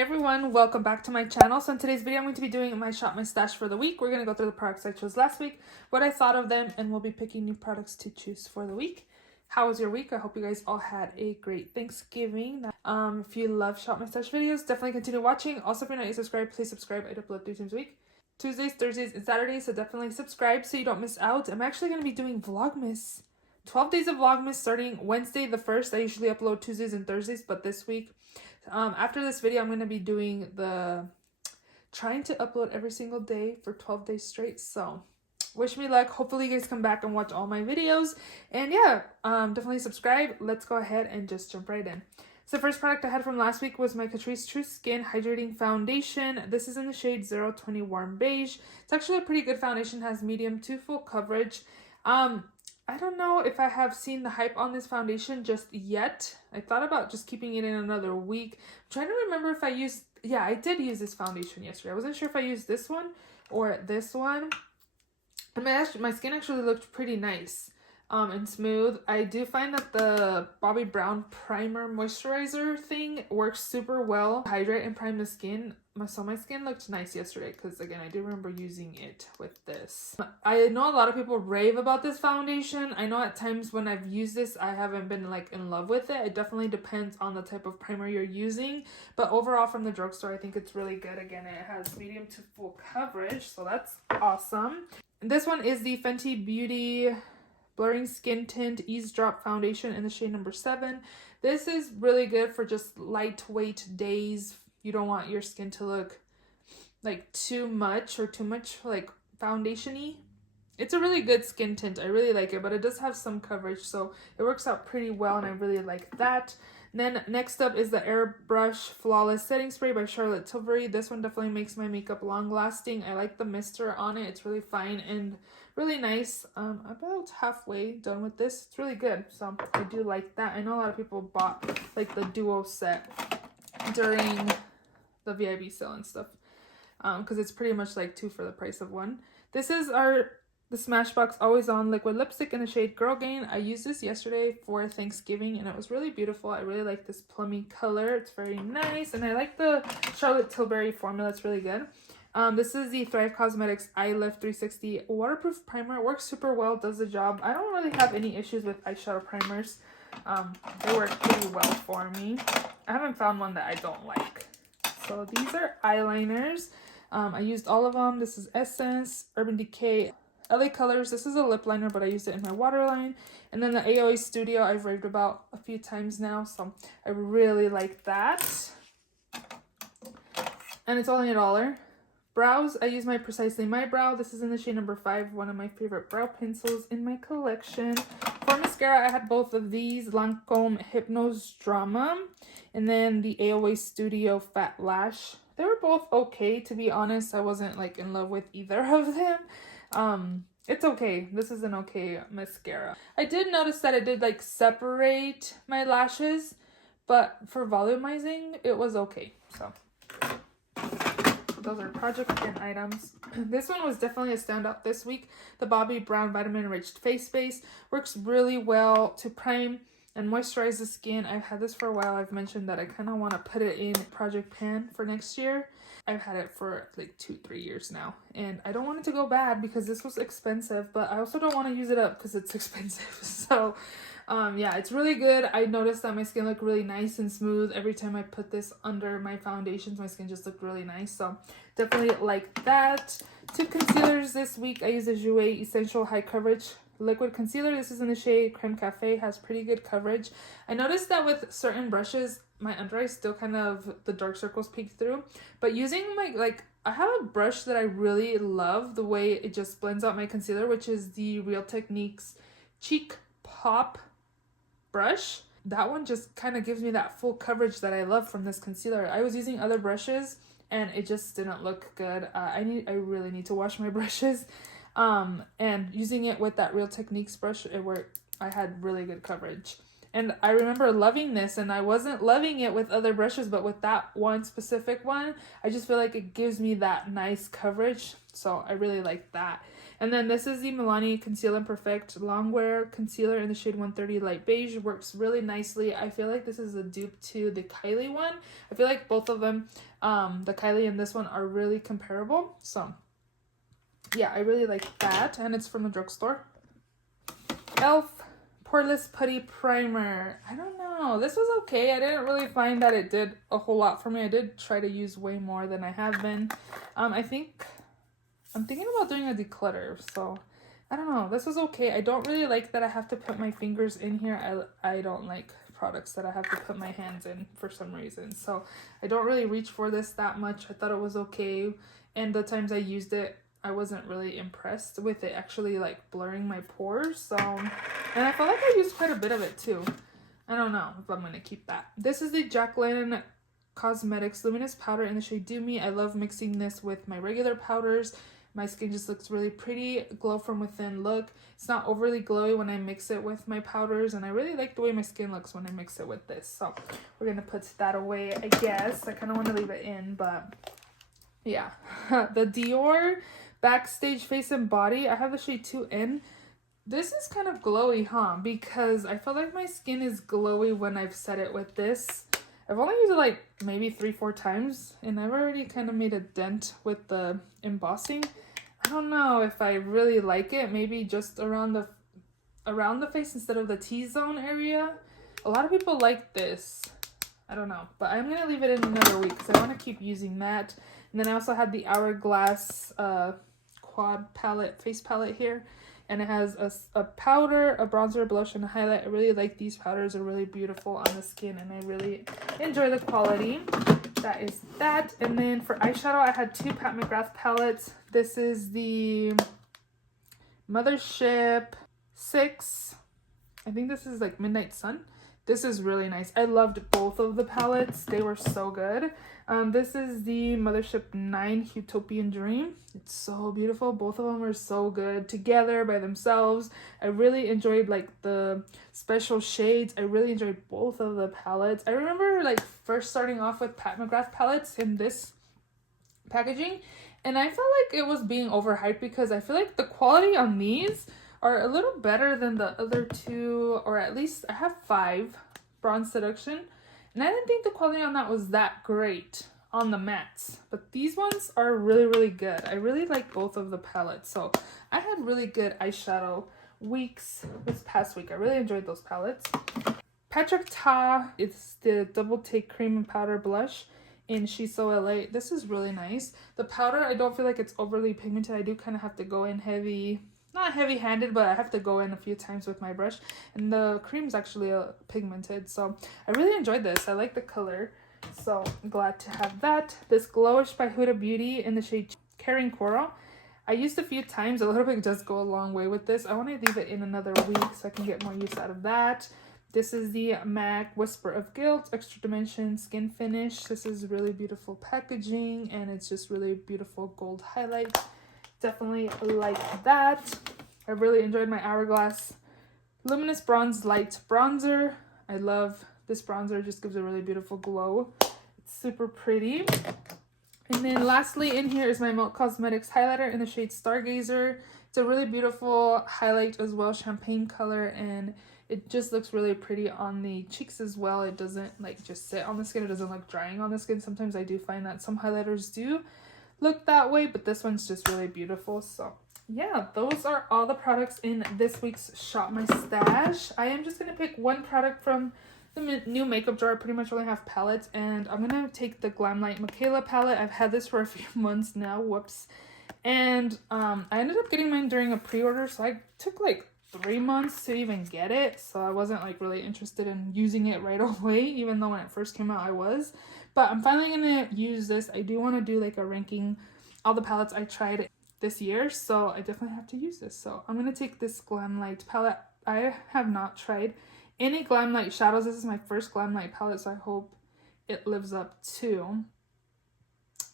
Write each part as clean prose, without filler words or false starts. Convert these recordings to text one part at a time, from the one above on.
Hey everyone, welcome back to my channel. So in today's video, I'm going to be doing my shop my stash for the week. We're going to go through the products I chose last week, what I thought of them, and we'll be picking new products to choose for the week. How was your week? I hope you guys all had a great Thanksgiving. If you love shop my stash videos, definitely continue watching. Also, if you're not yet subscribed, please subscribe. I upload 3 times a week. Tuesdays, Thursdays, and Saturdays, so definitely subscribe so you don't miss out. I'm actually going to be doing vlogmas. 12 days of vlogmas starting Wednesday the 1st. I usually upload Tuesdays and Thursdays, but this week, after this video, I'm going to be doing trying to upload every single day for 12 days straight. So wish me luck. Hopefully you guys come back and watch all my videos. And yeah, definitely subscribe. Let's go ahead and just jump right in. So the first product I had from last week was my Catrice True Skin Hydrating Foundation. This is in the shade 020 Warm Beige. It's actually a pretty good foundation. It has medium to full coverage. I don't know if I have seen the hype on this foundation just yet. I thought about just keeping it in another week. I'm trying to remember if I used... Yeah, I did use this foundation yesterday. I wasn't sure if I used this one or this one. And my skin actually looked pretty nice and smooth. I do find that the Bobbi Brown Primer Moisturizer thing works super well. Hydrate and prime the skin. So my skin looked nice yesterday because, again, I do remember using it with this. I know a lot of people rave about this foundation. I know at times when I've used this, I haven't been like in love with it. It definitely depends on the type of primer you're using. But overall from the drugstore, I think it's really good. Again, it has medium to full coverage, so that's awesome. And this one is the Fenty Beauty Blurring Skin Tint Ease Drop Foundation in the shade number 7. This is really good for just lightweight days. You don't want your skin to look like too much like foundation-y. It's a really good skin tint. I really like it, but it does have some coverage, so it works out pretty well, and I really like that. And then next up is the Airbrush Flawless Setting Spray by Charlotte Tilbury. This one definitely makes my makeup long-lasting. I like the mister on it. It's really fine and really nice. About halfway done with this. It's really good, so I do like that. I know a lot of people bought like the duo set during the VIB sale and stuff, because it's pretty much like 2 for the price of 1. This is the Smashbox Always On Liquid Lipstick in the shade Girl Gain. I used this yesterday for Thanksgiving and it was really beautiful. I really like this plummy color. It's very nice, and I like the Charlotte Tilbury formula. It's really good. This is the Thrive Cosmetics Eye Lift 360 waterproof primer. It works super well, does the job. I don't really have any issues with eyeshadow primers. They work pretty well for me. I haven't found one that I don't like. So these are eyeliners. I used all of them. This is Essence, Urban Decay, LA Colors. This is a lip liner, but I used it in my waterline. And then the AOA Studio I've raved about a few times now, so I really like that. And it's only $1. Brows, I use my Precisely My Brow. This is in the shade number 5, one of my favorite brow pencils in my collection. For mascara, I had both of these, Lancome Hypnose Drama, and then the AOA Studio Fat Lash. They were both okay, to be honest. I wasn't like in love with either of them. It's okay. This is an okay mascara. I did notice that it did like separate my lashes, but for volumizing, it was okay. So those are Project Pan items. This one was definitely a standout this week. The Bobbi Brown Vitamin Enriched Face Base works really well to prime and moisturize the skin. I've had this for a while. I've mentioned that I kind of want to put it in Project Pan for next year. I've had it for like 2-3 years now, and I don't want it to go bad because this was expensive, but I also don't want to use it up because it's expensive. So yeah, it's really good. I noticed that my skin looked really nice and smooth every time I put this under my foundations. My skin just looked really nice, so definitely like that. 2 concealers this week. I use the Jouer Essential High Coverage Liquid Concealer. This is in the shade Creme Cafe. Has pretty good coverage. I noticed that with certain brushes, my under eye still kind of, the dark circles peek through, but using I have a brush that I really love the way it just blends out my concealer, which is the Real Techniques Cheek Pop brush. That one just kind of gives me that full coverage that I love from this concealer. I was using other brushes and it just didn't look good. I really need to wash my brushes. And using it with that Real Techniques brush, I had really good coverage. And I remember loving this, and I wasn't loving it with other brushes, but with that one specific one, I just feel like it gives me that nice coverage. So I really like that. And then this is the Milani Conceal and Perfect Longwear Concealer in the shade 130 Light Beige. Works really nicely. I feel like this is a dupe to the Kylie one. I feel like both of them, the Kylie and this one, are really comparable. So yeah, I really like that. And it's from the drugstore. e.l.f. Poreless Putty Primer. I don't know. This was okay. I didn't really find that it did a whole lot for me. I did try to use way more than I have been. I think I'm thinking about doing a declutter. So I don't know. This was okay. I don't really like that I have to put my fingers in here. I don't like products that I have to put my hands in for some reason. So I don't really reach for this that much. I thought it was okay. And the times I used it, I wasn't really impressed with it actually like blurring my pores. So, and I felt like I used quite a bit of it too. I don't know if I'm going to keep that. This is the Jaclyn Cosmetics Luminous Powder in the shade Do Me. I love mixing this with my regular powders. My skin just looks really pretty, glow from within look. It's not overly glowy when I mix it with my powders, and I really like the way my skin looks when I mix it with this. So we're going to put that away, I guess. I kind of want to leave it in, but yeah. The Dior Backstage Face and Body. I have the shade 2N. This is kind of glowy, huh? Because I feel like my skin is glowy when I've set it with this. I've only used it like maybe 3-4 times, and I've already kind of made a dent with the embossing. I don't know if I really like it. Maybe just around the face instead of the T-zone area. A lot of people like this. I don't know, but I'm gonna leave it in another week because I want to keep using that. And then I also had the Hourglass quad palette, face palette here, and it has a powder, a bronzer, a blush, and a highlight. I really like these powders. They're really beautiful on the skin, and I really enjoy the quality. That is that. And then for eyeshadow, I had 2 Pat McGrath palettes. This is the Mothership 6. I think this is like Midnight Sun. This is really nice. I loved both of the palettes. They were so good. This is the Mothership 9 Utopian Dream. It's so beautiful. Both of them are so good together by themselves. I really enjoyed like the special shades. I really enjoyed both of the palettes. I remember like first starting off with Pat McGrath palettes in this packaging, and I felt like it was being overhyped because I feel like the quality on these are a little better than the other 2, or at least I have 5 Bronze Seduction, and I didn't think the quality on that was that great on the mattes, but these ones are really, really good. I really like both of the palettes, so I had really good eyeshadow weeks this past week. I really enjoyed those palettes. Patrick Ta, it's the Double Take Cream and Powder Blush in She's So LA. This is really nice. The powder, I don't feel like it's overly pigmented. I do kind of have to go in heavy, not heavy-handed, but I have to go in a few times with my brush. And the cream's actually pigmented, so I really enjoyed this. I like the color, so I'm glad to have that. This Glowish by Huda Beauty in the shade Caring Coral. I used a few times. A little bit does go a long way with this. I want to leave it in another week so I can get more use out of that. This is the MAC Whisper of Guilt Extra Dimension Skin Finish. This is really beautiful packaging, and it's just really beautiful gold highlight. Definitely like that. I really enjoyed my Hourglass Luminous Bronze Light Bronzer. I love this bronzer. It just gives a really beautiful glow. It's super pretty. And then lastly in here is my Milk Cosmetics highlighter in the shade Stargazer. It's a really beautiful highlight as well, champagne color, and it just looks really pretty on the cheeks as well. It doesn't like just sit on the skin. It doesn't look drying on the skin. Sometimes I do find that some highlighters do look that way, but this one's just really beautiful. So yeah, those are all the products in this week's Shop My Stash. I am just gonna pick one product from the new makeup drawer. I pretty much only have palettes, and I'm gonna take the Glamlight Michaela palette. I've had this for a few months now, whoops. And I ended up getting mine during a pre-order, so I took like 3 months to even get it, so I wasn't like really interested in using it right away, even though when it first came out I was. But I'm finally gonna use this. I do want to do like a ranking all the palettes I tried this year, so I definitely have to use this. So I'm gonna take this Glamlight palette. I have not tried any Glamlight shadows. This is my first Glamlight palette, so I hope it lives up to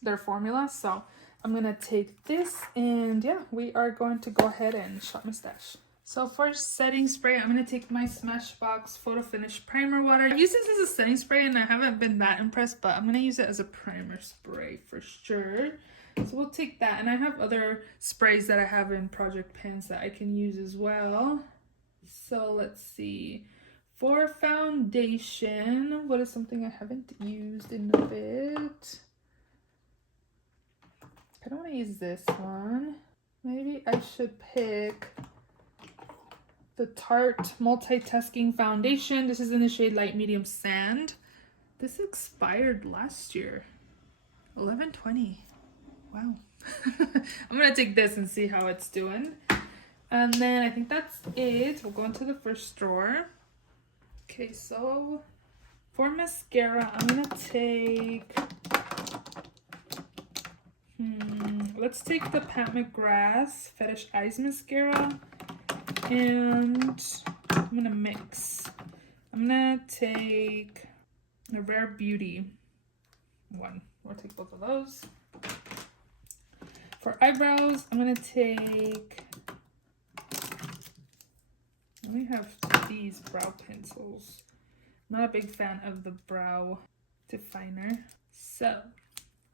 their formula. So I'm gonna take this, and yeah, we are going to go ahead and shop my stash. So for setting spray, I'm going to take my Smashbox Photo Finish Primer Water. I use this as a setting spray and I haven't been that impressed, but I'm going to use it as a primer spray for sure. So we'll take that. And I have other sprays that I have in project pans that I can use as well. So let's see. For foundation, what is something I haven't used in a bit? I don't want to use this one. Maybe I should pick the Tarte Multitasking Foundation. This is in the shade Light Medium Sand. This expired last year. 11/20. Wow. I'm going to take this and see how it's doing. And then I think that's it. We'll go into the first drawer. Okay, so for mascara, I'm going to take... let's take the Pat McGrath Fetish Eyes Mascara. And I'm going to mix. I'm going to take the Rare Beauty one. We'll take both of those. For eyebrows, I'm going to take... we have these brow pencils. I'm not a big fan of the brow definer. So,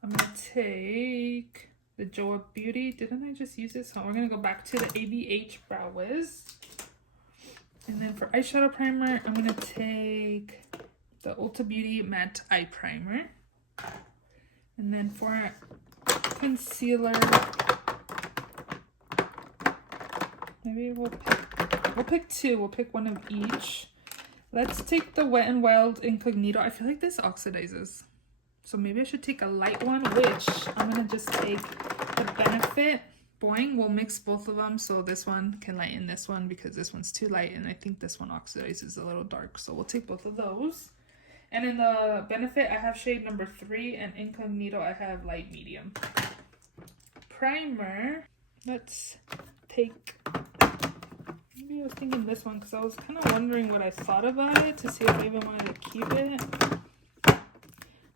I'm going to take the Joa Beauty. Didn't I just use this? So we're going to go back to the ABH Brow Wiz. And then for eyeshadow primer, I'm going to take the Ulta Beauty Matte Eye Primer. And then for concealer, maybe we'll pick two. We'll pick one of each. Let's take the Wet n Wild Incognito. I feel like this oxidizes. So maybe I should take a light one, which I'm going to just take the Benefit. Boing, we'll mix both of them so this one can lighten this one because this one's too light and I think this one oxidizes a little dark. So we'll take both of those. And in the Benefit, I have shade number 3 and Incognito, I have light medium. Primer, let's take... maybe I was thinking this one because I was kind of wondering what I thought about it to see if I even wanted to keep it.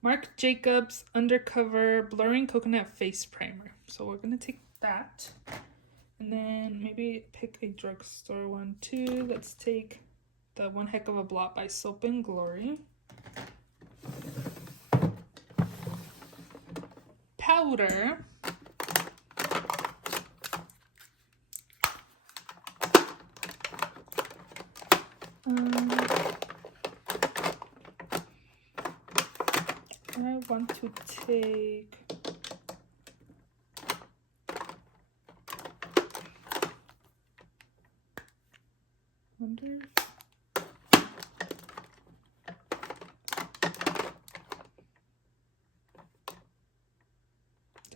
Marc Jacobs Undercover Blurring Coconut Face Primer. So we're going to take that. And then maybe pick a drugstore one too. Let's take the One Heck of a Blot by Soap and Glory. Powder. I want to take wonder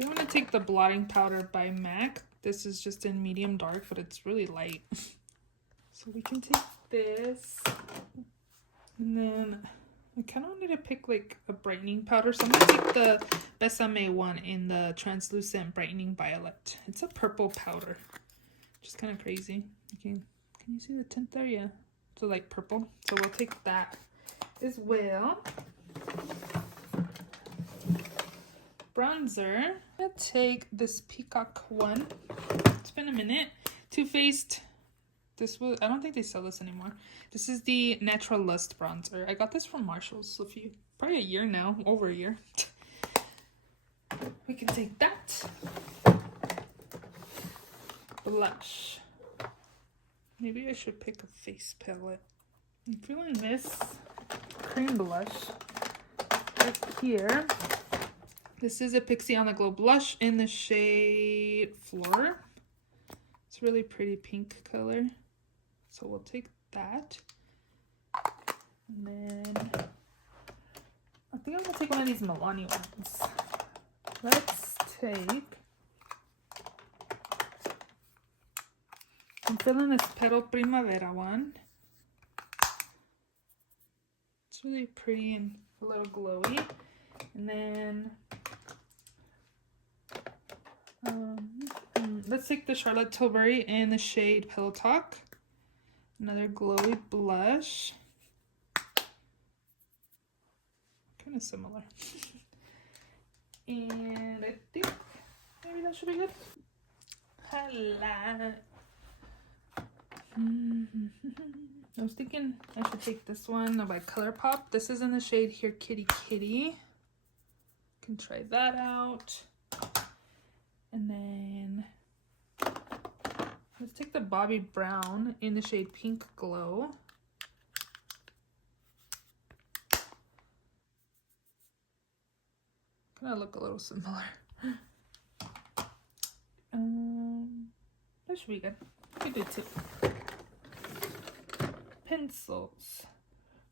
I want to take the blotting powder by MAC. This is just in medium dark, but it's really light. So we can take this. And then I kind of wanted to pick like a brightening powder. So I'm going to take the Besame one in the Translucent Brightening Violet. It's a purple powder. Just kind of crazy. Can you see the tint there? Yeah. So like purple. So we'll take that as well. Bronzer. I'm going to take this Peacock one. It's been a minute. Too Faced. This was, I don't think they sell this anymore. This is the Natural Lust bronzer. I got this from Marshall's, so probably a year now, over a year. We can take that. Blush. Maybe I should pick a face palette. I'm feeling this cream blush right here. This is a Pixie on the Glow blush in the shade Floor. It's a really pretty pink color. So we'll take that. And then I think I'm going to take one of these Milani ones. Let's take... I'm feeling this Petal Primavera one. It's really pretty and a little glowy. And then let's take the Charlotte Tilbury in the shade Pillow Talk. Another glowy blush. Kind of similar. And I think maybe that should be good. Highlight. I was thinking I should take this one by ColourPop. This is in the shade here, Kitty Kitty. Can try that out. And then let's take the Bobbi Brown in the shade Pink Glow. Kind of look a little similar. That should be good. We do too. Pencils.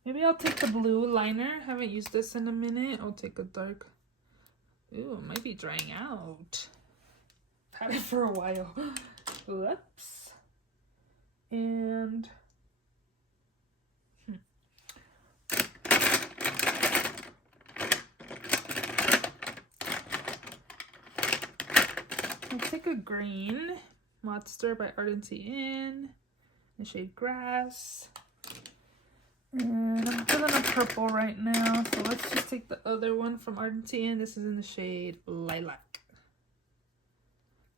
Maybe I'll take the blue liner. Haven't used this in a minute. I'll take a dark. Ooh, it might be drying out. Had it for a while. Whoops. And I'll take a green. Monster by Ardent in the shade Grass. And I'm feeling a purple right now, so let's just take the other one from Ardent in. This is in the shade Lilac.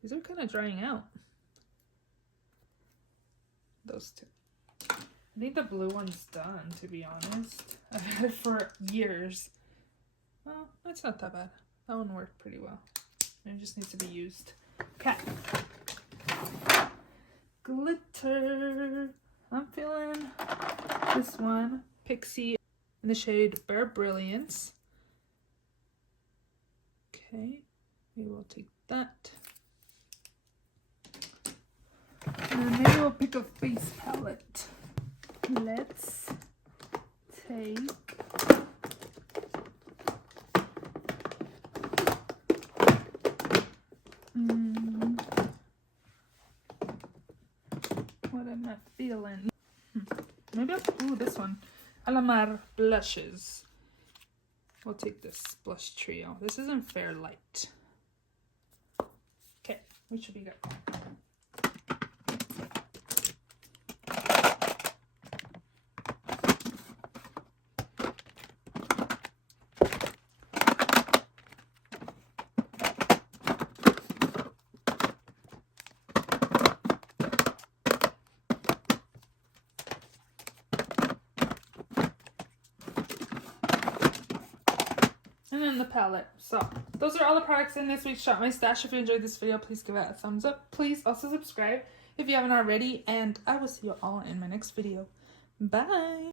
These are kind of drying out. Those two. I think the blue one's done, to be honest. I've had it for years. Well, that's not that bad. That one worked pretty well. It just needs to be used. Okay. Glitter. I'm feeling this one, Pixie, in the shade Bare Brilliance. Okay, we will take that. And maybe we'll pick a face palette. Let's take what am I feeling? Maybe I'll do this one. Alamar Blushes. We'll take this blush trio. This is in Fairlight. Okay, we should be good. And then the palette. So those are all the products in this week's Shop My Stash. If you enjoyed this video, please give it a thumbs up. Please also subscribe if you haven't already. And I will see you all in my next video. Bye.